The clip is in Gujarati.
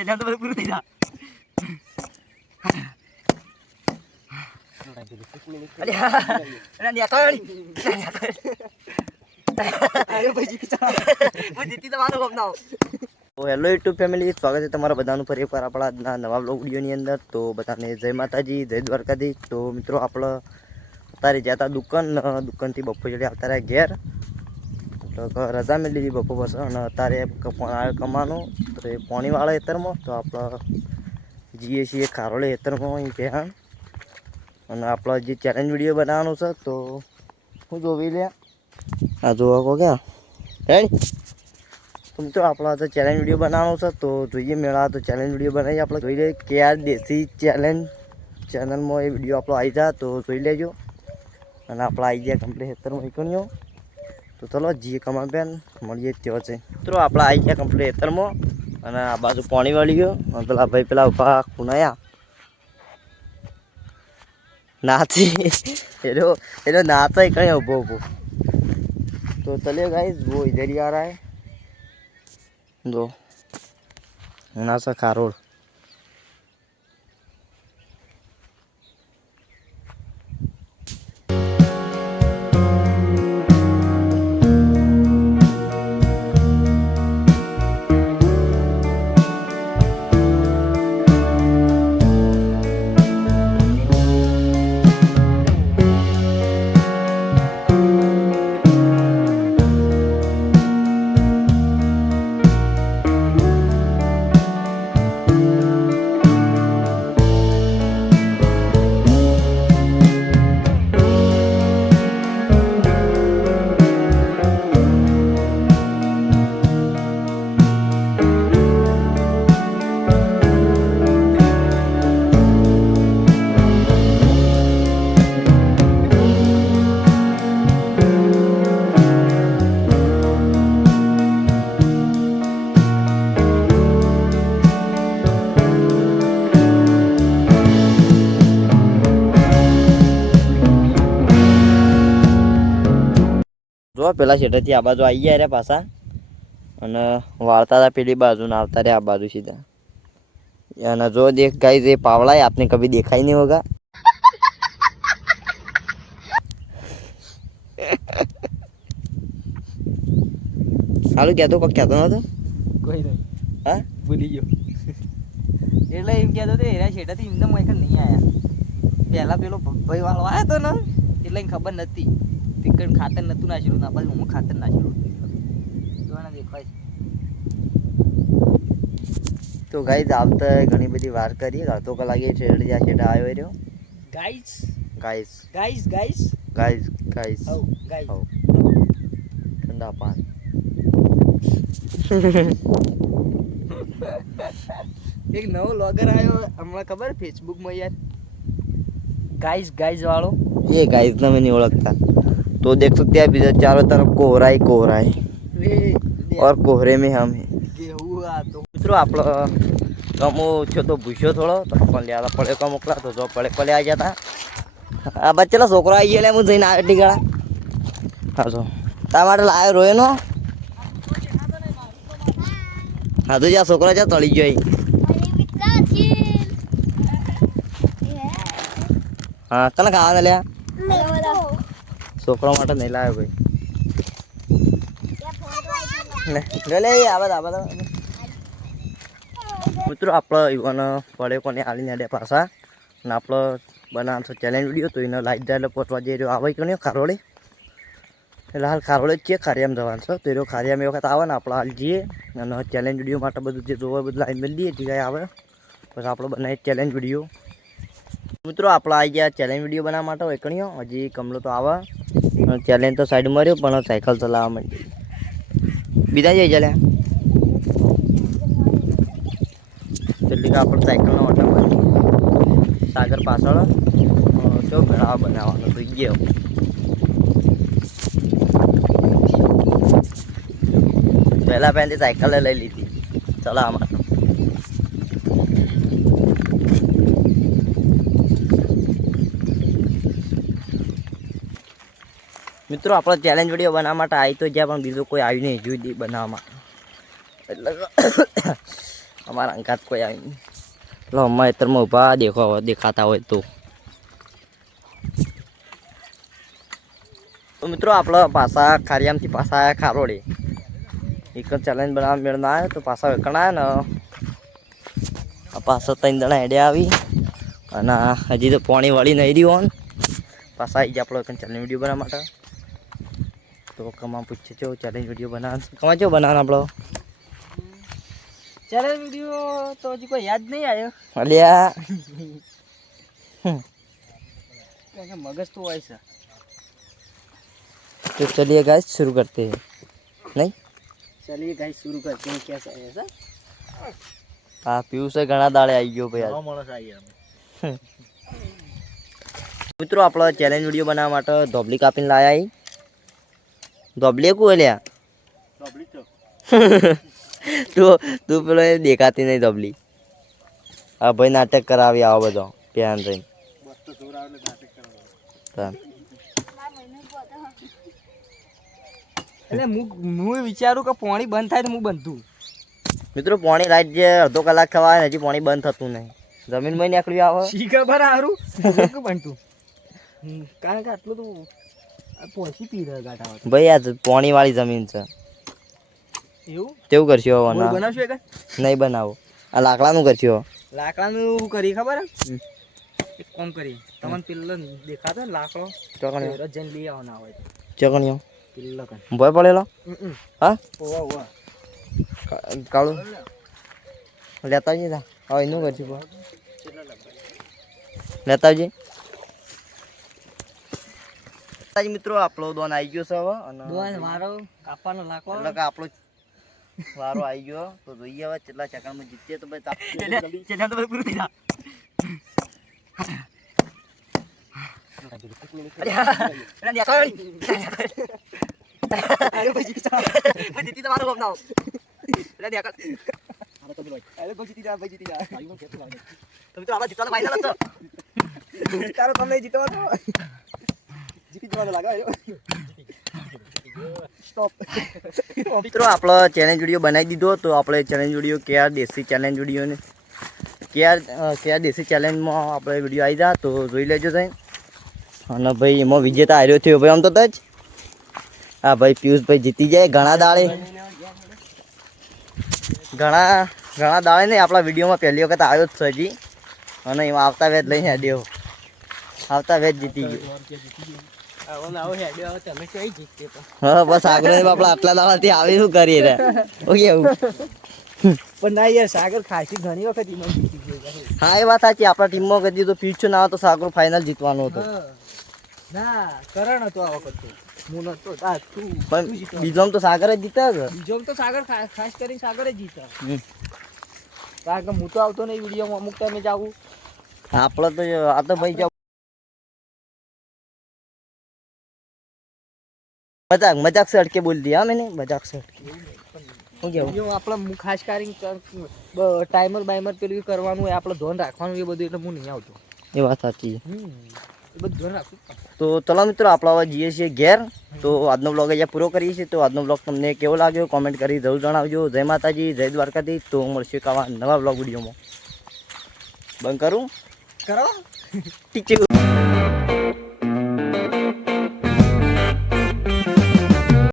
ચેનલ તો પૂરું થઈ જા હેલો યુટ્યુબ ફેમિલી, સ્વાગત છે તમારા બધાનું ફરી એકવાર આપણા આજના નવા બ્લોગ વિડીયોની અંદર. તો બધાને જય માતાજી, જય દ્વારકાધીશ. તો મિત્રો આપણે અત્યારે જતા દુકાનથી બપોર જોડે આવતા રહ્યા ઘેર. તો રજા મેં લીધી બપોર બસ, અને અત્યારે કમાવાનું તો એ પાણીવાળા ખેતરમાં. તો આપણે જઈએ છીએ ખારોળે ખેતરમાં અહીં ત્યાં, અને આપણે જે ચેલેન્જ વિડીયો બનાવવાનો છે. તો હું જોવી લે આ જોવા કહો ક્યાં હે. તો મિત્રો આપણે તો ચેલેન્જ વિડીયો બનાવવાનો છે. તો જોઈએ મેળા તો ચેલેન્જ વિડીયો બનાવીએ. આપણે જોઈ લઈએ કે આ દેશી ચેલેન્જ ચેનલમાં એ વિડીયો આપણો આવી જાય તો જોઈ લેજો. અને આપણે આવી ગયા કમ્પ્લીટ ખેતરમાં નીકળ્યો. તો ચલો જીએ કમા બેન મળીએ ત્યાં છે. મિત્રો આપણે આવી ગયા કમ્પ્લીટ ખેતરમાં, અને આ બાજુ પાણી વળી ગયો. અને પેલા ભાઈ પેલા ઉભા ખૂણાયા નાચી એનો नाचा ही कहीं उभो उभो. तो चलिए गाइस, वो इधर ही आ रहा है. दो नाचा खारोड़. જો પેલા શેઠેથી આ બાજુ આવી ગયા રે પાછા, અને વાળતા હતા પેલી બાજુ ને આવતા રે આ બાજુ સીધા. અને જો દેખ ગાઈસ, ये पावड़ा है, आपने कभी देखा ही नहीं होगा. સારું કહેતો કોક કહેતો નતો કોઈ નહીં. હા ભૂલી ગયો. એટલે એમ કહેતો હતો એના શેઠાથી એમને મોકલ નહીં આવ્યા. પહેલા પેલો ભાઈ વાળો આવ્યો હતો ને, એટલે એને ખબર નથી. ટીકણ ખાતર નતું નાખેલું, ના પાછું હું ખાતર નાખેલું જોવાના દેખાય. તો ગાઈસ આવતા ઘણી બધી વાર કરી, અડધો કલાકે શેઠ આવ્યો રહ્યો. Guys guys guys guys guys guys હવ ગાઈસ હવ ઠંડા પાન. એક નવો લોગર આવ્યો હમણાં, ખબર ફેસબુકમાં યાર, गाइस गाइस वालों. ये गाइस ना मैं नहीं ओळखता. तो देख सकते हैं अभी चारों तरफ कोहरा ही कोहरा है, और कोहरे में हम हैं. મિત્રો આપણો કમો છો તો ભૂસ્યો થોડો, તો પણ લ્યા પડે કા મોકલા તો જો પડે કોલે આવી જતા. આ બચ્ચેલા છોકરો આવી ગયા, હું જઈને આવે ટીગાળા. હા જો તા માટે લાવ્યો રોયનો. હા તો જ્યાં છોકરો જ્યાં તળી ગયો. હા કને ખાવાના લ્યા છોકરા માટે નહીં લાવ્યો ભાઈ. લે આવા મિત્રો આપણે યુવાન પડે કોને આલીને અડે પાછા, અને આપણે બનાવશો ચેલેન્જ વિડીયો. તો એને લાઈટ જાય એટલે પહોંચવા જઈ રહ્યો આવે કે ખારોળે. એટલે હાલ ખારોળે જ છે, ખારિયામાં જવાનું છે. તો એ ખારિયામાં એ વખત આવે ને આપણે હાલ જઈએ, અને ચેલેન્જ વિડીયો માટે બધું જે જોવે બધું લાઈન મેળ દઈએ ઠીક આવે. પછી આપણે બનાવીએ ચેલેન્જ વિડીયો. મિત્રો આપણે આવી ગયા ચેલેન્જ વિડીયો બનાવવા માટે. એકણીઓ હજી કમલો તો આવે, ચેલેન્જ તો સાઈડમાં રહ્યો, પણ સાયકલ ચલાવવા માંડી. બીજા જઈ ચાલ્યા એટલે કે આપણે સાયકલના ઓટામાં સાગર પાછળ જો ભેળા બનાવવાનો તો ગયો. પહેલાં પહેલી સાયકલે લઈ લીધી ચલાવવા માટે. મિત્રો આપણો ચેલેન્જ વિડીયો બનાવવા માટે આવી તો જ્યાં, પણ બીજું કોઈ આવ્યું નહીં જોઈ બનાવવામાં. એટલે અમારા અંકાત કોઈ આવી નહીં. લો અમારે તરમાં ઊભા દેખાતા હોય તો મિત્રો આપણે પાછા ખારિયામથી પાછા આવ્યા ખારોડે એક ચેલેન્જ બનાવવા મેળ ના આવ્યો તો પાછા વેકણા ને આ પાછા 3 જણા હેડ્યા આવી અને હજી તો પાણી વાળી નહીં રહ્યું પાછા આવી જાય આપણે ચેલેન્જ વિડીયો બનાવવા માટે તો કમા પૂછે છે ચેલેન્જ વિડીયો બનાવવાનું કમા ચો બનાવવાનો આપણો ચેલેન્જ વિડીયો તો હજી કોઈ યાદ નહીં આવ્યો અલ્યા મગજ તો હોય છે तो चलिए गाइस शुरू करते हैं नहीं चलिए गाइस शुरू करते हैं कैसा है ऐसा हाँ पीयूष से घना दाड़े आई गयो भाई मित्रों आपला चैलेंज वीडियो बनावવા માટે ધોબલી કાપીને લાયા હી ધોબલી કો લ્યા ડબલી તો તું પેલો એ દેખાતી નહીં ધોબલી આ ભાઈ નાટક કરાવી આવો બધો પ્યાન રહીને બસ તો જોર આવે નાટક કરવાનો એટલે હું વિચારું કે પાણી બંધ થાય તો હું બંધું મિત્રો પાણી લાઈટ જે અડધો કલાક થવા આવે હજી પાણી બંધ થતું નહીં જમીનમાં નીકળ્યું આવે શી ખબર હારું કે બનતું કારણ કે આટલું તો પહોંચી પી રહ્યો ગાટા ભાઈ આ પાણી વાળી જમીન છે એવું તેવું કરશો બોલ બનાવશું એક નહીં બનાવો આ લાકડાનું કરશો લાકડાનું શું કરી ખબર એક કામ કરી તમને પેલો દેખાતો ને લાકડો ચોકણીઓ રજન લઈ આવવાના હોય ચોકણીઓ પેલો કન ભય પડેલો હા ઓવા ઓવા કાળું લેતા આવજે તા હવે એનું કરશું લેતા આવજે મિત્રો આપણો દોન આવી ગયો છે હવે અને દોન મારો કાપવાનો લાકડો એટલે કે આપણો વારો આવી ગયો તો જોઈએ હવે કેટલા સેકન્ડમાં જીતીએ તો ભાઈ ચેલેન્જ તો પૂરું થઈ જા મિત્રો આપણો ચેલેન્જ વિડીયો બનાવી દીધો તો આપણે ચેલેન્જ વિડીયો કેઆર દેશી ચેલેન્જ વિડીયોને કેઆર દેશી ચેલેન્જમાં આપણે વિડીયો આવી જાય તો જોઈ લેજો સાહેબ અને ભાઈ એમાં વિજેતા હાર્યો થયો ભાઈ આમ તો જ હા ભાઈ પિયુષભાઈ જીતી જાય ઘણા દાડે ઘણા દાડે નહીં આપણા વિડીયોમાં પહેલી વખત આવ્યો જ છે હજી અને એમાં આવતા વેચ લઈને હેડ્યો આવતા વેચ જીતી ગયો હા બસ આગળ આપડે આટલા દાડાથી આવી શું કરીએ રે કેવું પણ ના યાર સાગર ખાસી ઘણી વખત એમાં જીતી ગયો હા એ વાત સાચી આપણા ટીમમાં કદી તો ફ્યુચર ના આવે તો સાગર ફાઇનલ જીતવાનો હતો ના કરણ હતો આ વખત તો હું નતો આ તું પણ બીજોમ તો સાગર જ જીતા છે બીજો તો સાગર ખાસ કરીને સાગર જ જીતા કારણ કે હું તો આવતો નહીં વિડીયોમાં અમુક ટાઈમે જ આવું આપણે તો આ તો ભાઈ મજાક से हटके बोल दिया मैंने मजाक से हटके શું કેવું આપણે હું ખાસ કરીને ટાઈમર બાઈમર પેલું કરવાનું હોય આપણે ધ્યાન રાખવાનું એ બધું એટલે હું નહીં આવતો એ વાત સાચી એ બધું ધ્યાન રાખવું તો ચલો મિત્રો આપણે હવે જઈએ છીએ ઘેર તો આજનો બ્લોગ અહીંયા પૂરો કરીએ છીએ તો આજનો બ્લોગ તમને કેવો લાગ્યો કોમેન્ટ કરી જરૂર જણાવજો જય માતાજી જય દ્વારકાધીશ તો મળશે આવા નવા બ્લોગ વિડીયોમાં બંધ કરું કરો ઠીક છે